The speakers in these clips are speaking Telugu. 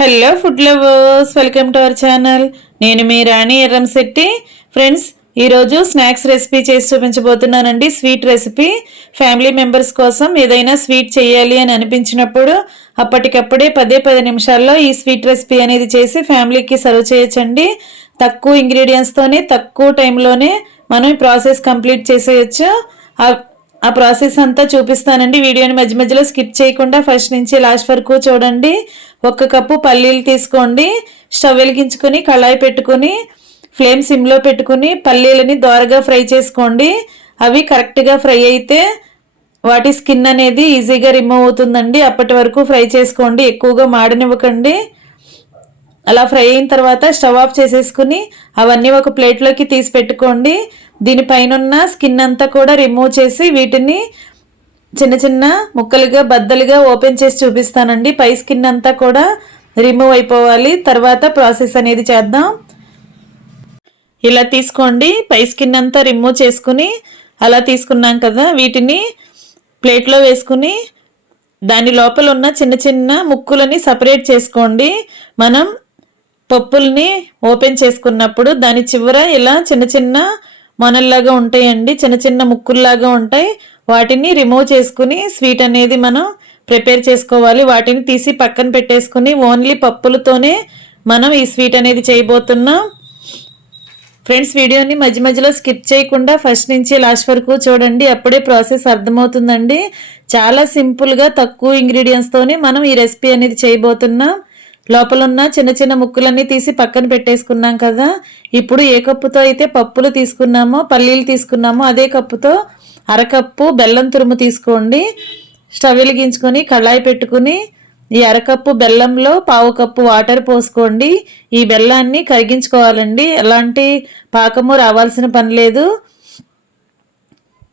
Hello food lovers, welcome to our channel. నేను మీ రాణి ఎర్రంశెట్టి. ఫ్రెండ్స్, ఈరోజు స్నాక్స్ రెసిపీ చేసి చూపించబోతున్నానండి. Sweet recipe. ఫ్యామిలీ మెంబర్స్ కోసం ఏదైనా స్వీట్ చేయాలి అని అనిపించినప్పుడు అప్పటికప్పుడే 10 నిమిషాల్లో ఈ స్వీట్ రెసిపీ అనేది చేసి ఫ్యామిలీకి సర్వ్ చేయొచ్చండి. తక్కువ ఇంగ్రీడియంట్స్తోనే తక్కువ టైంలోనే మనం ఈ ప్రాసెస్ కంప్లీట్ చేసేయచ్చు. ఆ ప్రాసెస్ అంతా చూపిస్తానండి. వీడియోని మధ్య మధ్యలో స్కిప్ చేయకుండా ఫస్ట్ నుంచి లాస్ట్ వరకు చూడండి. 1 కప్పు పల్లీలు తీసుకోండి. స్టవ్ వెలిగించుకొని కళాయి పెట్టుకొని ఫ్లేమ్ సిమ్లో పెట్టుకుని పల్లీలని దోరగా ఫ్రై చేసుకోండి. అవి కరెక్ట్గా ఫ్రై అయితే వాటి స్కిన్ అనేది ఈజీగా రిమూవ్ అవుతుందండి. అప్పటి వరకు ఫ్రై చేసుకోండి, ఎక్కువగా మాడనివ్వకండి. అలా ఫ్రై అయిన తర్వాత స్టవ్ ఆఫ్ చేసేసుకుని అవన్నీ ఒక ప్లేట్లోకి తీసి పెట్టుకోండి. దీనిపైన ఉన్న స్కిన్ అంతా కూడా రిమూవ్ చేసి వీటిని చిన్న చిన్న ముక్కలుగా బద్దలుగా ఓపెన్ చేసి చూపిస్తానండి. పై స్కిన్ అంతా కూడా రిమూవ్ అయిపోవాలి. తర్వాత ప్రాసెస్ అనేది చేద్దాం. ఇలా తీసుకోండి. పై స్కిన్ అంతా రిమూవ్ చేసుకుని అలా తీసుకున్నాం కదా, వీటిని ప్లేట్లో వేసుకుని దాని లోపల ఉన్న చిన్న చిన్న ముక్కులని సపరేట్ చేసుకోండి. మనం పప్పుల్ని ఓపెన్ చేసుకున్నప్పుడు దాని చివర ఇలా చిన్న చిన్న మొనల్లాగా ఉంటాయండి, చిన్న చిన్న ముక్కుల్లాగా ఉంటాయి. వాటిని రిమూవ్ చేసుకుని స్వీట్ అనేది మనం ప్రిపేర్ చేసుకోవాలి. వాటిని తీసి పక్కన పెట్టేసుకుని ఓన్లీ పప్పులతోనే మనం ఈ స్వీట్ అనేది చేయబోతున్నాం. ఫ్రెండ్స్, వీడియోని మధ్య మధ్యలో స్కిప్ చేయకుండా ఫస్ట్ నుంచి లాస్ట్ వరకు చూడండి. అప్పుడే ప్రాసెస్ అర్థమవుతుందండి. చాలా సింపుల్గా తక్కువ ఇంగ్రీడియంట్స్తోనే మనం ఈ రెసిపీ అనేది చేయబోతున్నాం. లోపల ఉన్న చిన్న చిన్న ముక్కలన్నీ తీసి పక్కన పెట్టేసుకున్నాం కదా. ఇప్పుడు ఏ కప్పుతో అయితే పప్పులు తీసుకున్నామో పల్లీలు తీసుకున్నామో అదే కప్పుతో అరకప్పు బెల్లం తురుము తీసుకోండి. స్టవ్ వెలిగించుకొని కళాయి పెట్టుకుని ఈ అరకప్పు బెల్లంలో 1/2 కప్పు వాటర్ పోసుకోండి. ఈ బెల్లాన్ని కరిగించుకోవాలండి. ఎలాంటి పాకము రావాల్సిన పని లేదు.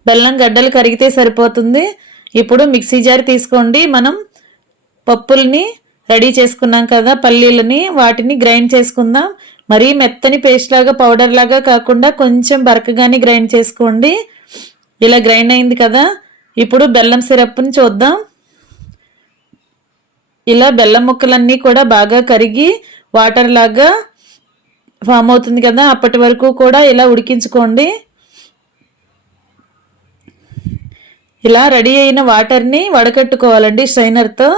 బెల్లం గడ్డలు కరిగితే సరిపోతుంది. ఇప్పుడు మిక్సీ జార్ తీసుకోండి. మనం పప్పుల్ని రెడీ చేసుకున్నాం కదా, పల్లీలని, వాటిని గ్రైండ్ చేసుకుందాం. మరీ మెత్తని పేస్ట్ లాగా పౌడర్ లాగా కాకుండా కొంచెం బరకగానే గ్రైండ్ చేసుకోండి. ఇలా గ్రైండ్ అయింది కదా. ఇప్పుడు బెల్లం సిరప్ని చూద్దాం. ఇలా బెల్లం ముక్కలన్నీ కూడా బాగా కరిగి వాటర్ లాగా ఫామ్ అవుతుంది కదా, అప్పటి వరకు కూడా ఇలా ఉడికించుకోండి. ఇలా రెడీ అయిన వాటర్ని వడకట్టుకోవాలండి స్ట్రైనర్తో.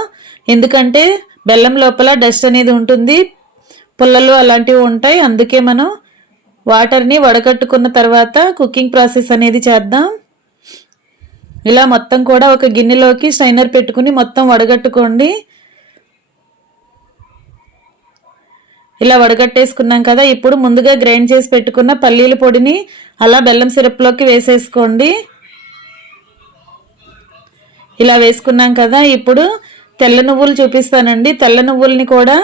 ఎందుకంటే బెల్లం లోపల డస్ట్ అనేది ఉంటుంది, పుల్లలు అలాంటివి ఉంటాయి. అందుకే మనం వాటర్ని వడకట్టుకున్న తర్వాత కుకింగ్ ప్రాసెస్ అనేది చేద్దాం. ఇలా మొత్తం కూడా ఒక గిన్నెలోకి స్ట్రైనర్ పెట్టుకుని మొత్తం వడగట్టుకోండి. ఇలా వడగట్టేసుకున్నాం కదా. ఇప్పుడు ముందుగా గ్రైండ్ చేసి పెట్టుకున్న పల్లీల పొడిని అలా బెల్లం సిరప్లోకి వేసేసుకోండి. ఇలా వేసుకున్నాం కదా. ఇప్పుడు తెల్ల నువ్వులు చూపిస్తానండి. తెల్ల నువ్వుల్ని కూడా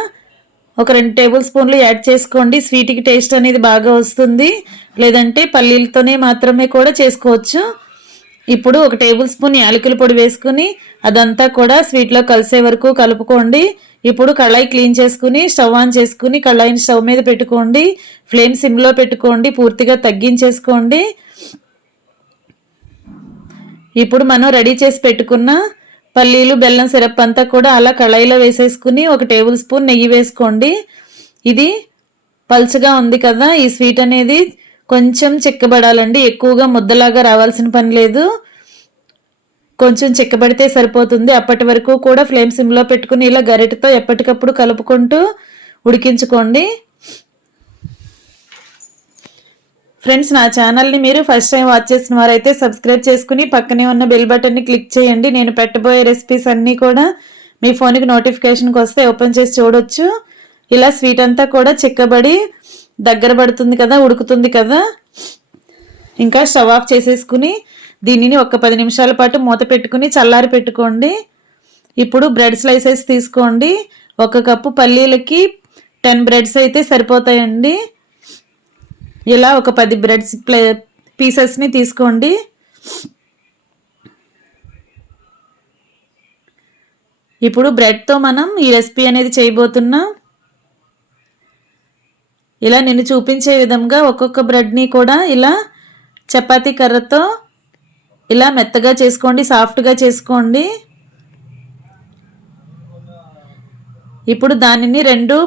ఒక 2 టేబుల్ స్పూన్లు యాడ్ చేసుకోండి. స్వీట్కి టేస్ట్ అనేది బాగా వస్తుంది. లేదంటే పల్లీలతోనే మాత్రమే కూడా చేసుకోవచ్చు. ఇప్పుడు 1 టేబుల్ స్పూన్ యాలకుల పొడి వేసుకుని అదంతా కూడా స్వీట్లో కలిసే వరకు కలుపుకోండి. ఇప్పుడు కళాయి క్లీన్ చేసుకుని స్టవ్ ఆన్ చేసుకుని కళాయిని స్టవ్ మీద పెట్టుకోండి. ఫ్లేమ్ సిమ్లో పెట్టుకోండి, పూర్తిగా తగ్గించేసుకోండి. ఇప్పుడు మనం రెడీ చేసి పెట్టుకున్న పల్లీలు బెల్లం సిరప్ అంతా కూడా అలా కళాయిలో వేసేసుకుని 1 టేబుల్ స్పూన్ నెయ్యి వేసుకోండి. ఇది పల్చగా ఉంది కదా, ఈ స్వీట్ అనేది కొంచెం చిక్కబడాలండి. ఎక్కువగా ముద్దలాగా రావాల్సిన పని లేదు, కొంచెం చిక్కబడితే సరిపోతుంది. అప్పటి వరకు కూడా ఫ్లేమ్ సిమ్లో పెట్టుకుని ఇలా గరిటెతో ఎప్పటికప్పుడు కలుపుకుంటూ ఉడికించుకోండి. ఫ్రెండ్స్, నా ఛానల్ని మీరు ఫస్ట్ టైం వాచ్ చేసిన వారైతే సబ్స్క్రైబ్ చేసుకుని పక్కనే ఉన్న బెల్ బటన్ని క్లిక్ చేయండి. నేను పెట్టబోయే రెసిపీస్ అన్నీ కూడా మీ ఫోన్కి నోటిఫికేషన్కి వస్తే ఓపెన్ చేసి చూడొచ్చు. ఇలా స్వీట్ అంతా కూడా చిక్కబడి దగ్గర పడుతుంది కదా, ఉడుకుతుంది కదా. ఇంకా స్టవ్ ఆఫ్ చేసేసుకుని దీనిని ఒక 10 నిమిషాల పాటు మూత పెట్టుకుని చల్లారి పెట్టుకోండి. ఇప్పుడు బ్రెడ్ స్లైసెస్ తీసుకోండి. 1 కప్పు పల్లీలకి 10 బ్రెడ్స్ అయితే సరిపోతాయండి. ఇలా ఒక 10 బ్రెడ్స్ పీసెస్ని తీసుకోండి. ఇప్పుడు బ్రెడ్తో మనం ఈ రెసిపీ అనేది చేయబోతున్నాం. ఇలా నేను చూపించే విధంగా ఒక్కొక్క బ్రెడ్ని కూడా ఇలా చపాతీ కర్రతో ఇలా మెత్తగా చేసుకోండి, సాఫ్ట్గా చేసుకోండి. ఇప్పుడు దానిని 2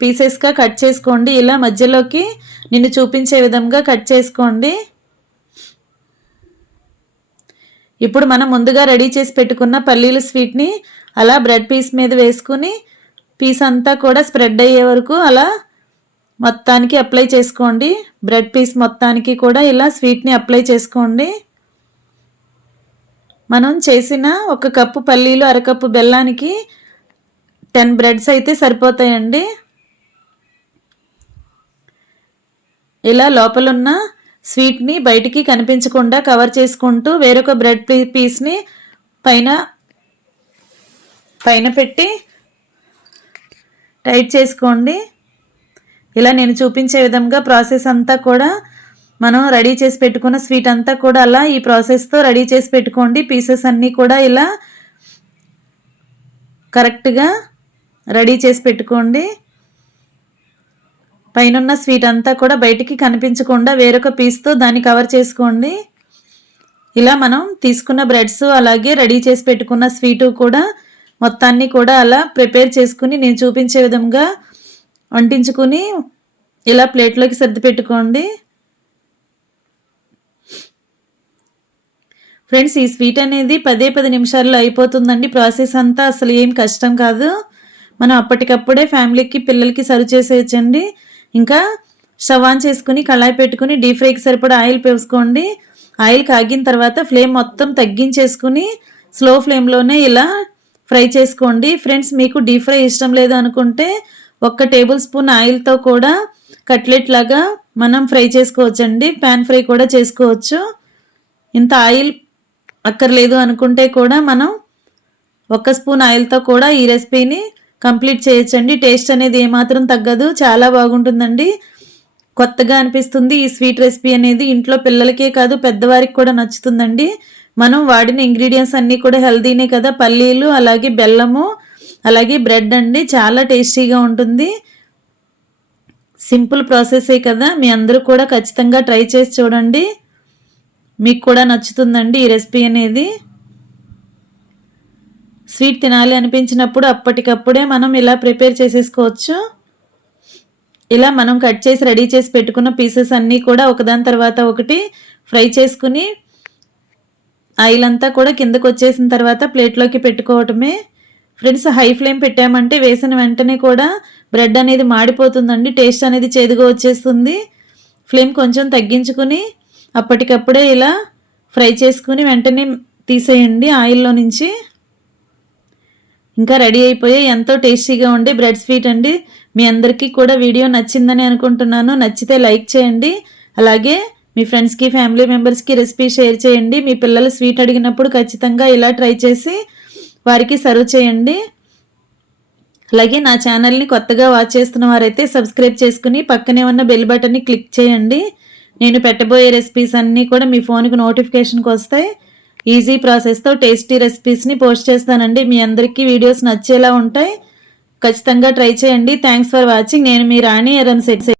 పీసెస్గా కట్ చేసుకోండి. ఇలా మధ్యలోకి నేను చూపించే విధంగా కట్ చేసుకోండి. ఇప్పుడు మనం ముందుగా రెడీ చేసి పెట్టుకున్న పల్లీల స్వీట్ని అలా బ్రెడ్ పీస్ మీద వేసుకుని పీస్ అంతా కూడా స్ప్రెడ్ అయ్యే వరకు అలా మొత్తానికి అప్లై చేసుకోండి. బ్రెడ్ పీస్ మొత్తానికి కూడా ఇలా స్వీట్ని అప్లై చేసుకోండి. మనం చేసిన 1 కప్పు పల్లీలు, అరకప్పు బెల్లానికి 10 బ్రెడ్స్ అయితే సరిపోతాయండి. ఇలా లోపలున్న స్వీట్ని బయటికి కనిపించకుండా కవర్ చేసుకుంటూ వేరొక బ్రెడ్ పీస్ని పైన పెట్టి టైట్ చేసుకోండి. ఇలా నేను చూపించే విధంగా ప్రాసెస్ అంతా కూడా మనం రెడీ చేసి పెట్టుకున్న స్వీట్ అంతా కూడా అలా ఈ ప్రాసెస్తో రెడీ చేసి పెట్టుకోండి. పీసెస్ అన్నీ కూడా ఇలా కరెక్ట్గా రెడీ చేసి పెట్టుకోండి. పైన స్వీట్ అంతా కూడా బయటికి కనిపించకుండా వేరొక పీస్తో దాన్ని కవర్ చేసుకోండి. ఇలా మనం తీసుకున్న బ్రెడ్స్ అలాగే రెడీ చేసి పెట్టుకున్న స్వీటు కూడా మొత్తాన్ని కూడా అలా ప్రిపేర్ చేసుకుని నేను చూపించే విధంగా అంటించుకుని ఇలా ప్లేట్లోకి సర్ది పెట్టుకోండి. ఫ్రెండ్స్, ఈ స్వీట్ అనేది 10 నిమిషాల్లో అయిపోతుందండి. ప్రాసెస్ అంతా అసలు ఏం కష్టం కాదు. మనం అప్పటికప్పుడే ఫ్యామిలీకి పిల్లలకి సర్వ్ చేసేయచ్చండి. ఇంకా స్టవ్ ఆన్ చేసుకుని కళాయి పెట్టుకుని డీప్ ఫ్రైకి సరిపడా ఆయిల్ పోసుకోండి. ఆయిల్ కాగిన తర్వాత ఫ్లేమ్ మొత్తం తగ్గించేసుకుని స్లో ఫ్లేమ్లోనే ఇలా ఫ్రై చేసుకోండి. ఫ్రెండ్స్, మీకు డీప్ ఫ్రై ఇష్టం లేదు అనుకుంటే 1 టేబుల్ స్పూన్ ఆయిల్తో కూడా కట్లెట్ లాగా మనం ఫ్రై చేసుకోవచ్చండి. ప్యాన్ ఫ్రై కూడా చేసుకోవచ్చు. ఇంత ఆయిల్ అక్కర్లేదు అనుకుంటే కూడా మనం 1 స్పూన్ ఆయిల్తో కూడా ఈ రెసిపీని కంప్లీట్ చేయొచ్చండి. టేస్ట్ అనేది ఏమాత్రం తగ్గదు, చాలా బాగుంటుందండి. కొత్తగా అనిపిస్తుంది ఈ స్వీట్ రెసిపీ అనేది. ఇంట్లో పిల్లలకే కాదు పెద్దవారికి కూడా నచ్చుతుందండి. మనం వాడిన ఇంగ్రీడియంట్స్ అన్నీ కూడా హెల్తీనే కదా. పల్లీలు, అలాగే బెల్లము, అలాగే బ్రెడ్ అండి. చాలా టేస్టీగా ఉంటుంది. సింపుల్ ప్రాసెసే కదా. మీ అందరూ కూడా ఖచ్చితంగా ట్రై చేసి చూడండి. మీకు కూడా నచ్చుతుందండి ఈ రెసిపీ అనేది. స్వీట్ తినాలి అనిపించినప్పుడు అప్పటికప్పుడే మనం ఇలా ప్రిపేర్ చేసేసుకోవచ్చు. ఇలా మనం కట్ చేసి రెడీ చేసి పెట్టుకున్న పీసెస్ అన్నీ కూడా ఒకదాని తర్వాత ఒకటి ఫ్రై చేసుకుని ఆయిల్ అంతా కూడా కిందకు వచ్చేసిన తర్వాత ప్లేట్లోకి పెట్టుకోవటమే. ఫ్రెండ్స్, హై ఫ్లేమ్ పెట్టామంటే వేసిన వెంటనే కూడా బ్రెడ్ అనేది మాడిపోతుందండి. టేస్ట్ అనేది చేదుగా వచ్చేస్తుంది. ఫ్లేమ్ కొంచెం తగ్గించుకుని అప్పటికప్పుడే ఇలా ఫ్రై చేసుకుని వెంటనే తీసేయండి ఆయిల్లో నుంచి. ఇంకా రెడీ అయిపోయి ఎంతో టేస్టీగా ఉండే బ్రెడ్ స్వీట్ అండి. మీ అందరికీ కూడా వీడియో నచ్చిందని అనుకుంటున్నాను. నచ్చితే లైక్ చేయండి. అలాగే మీ ఫ్రెండ్స్కి, ఫ్యామిలీ మెంబర్స్కి రెసిపీ షేర్ చేయండి. మీ పిల్లలు స్వీట్ అడిగినప్పుడు ఖచ్చితంగా ఇలా ట్రై చేసి వారికి సర్వ్ చేయండి. అలాగే నా ఛానల్ని కొత్తగా వాచ్ చేస్తున్న వారైతే సబ్స్క్రైబ్ చేసుకుని పక్కనే ఉన్న బెల్ బటన్ని క్లిక్ చేయండి. నేను పెట్టబోయే రెసిపీస్ అన్నీ కూడా మీ ఫోన్కి నోటిఫికేషన్కి వస్తాయి. ఈజీ ప్రాసెస్తో టేస్టీ రెసిపీస్ని పోస్ట్ చేస్తానండి. మీ అందరికీ వీడియోస్ నచ్చేలా ఉంటాయి. ఖచ్చితంగా ట్రై చేయండి. Thanks for watching. నేను మీ రాణి ఎర్రంశెట్టి.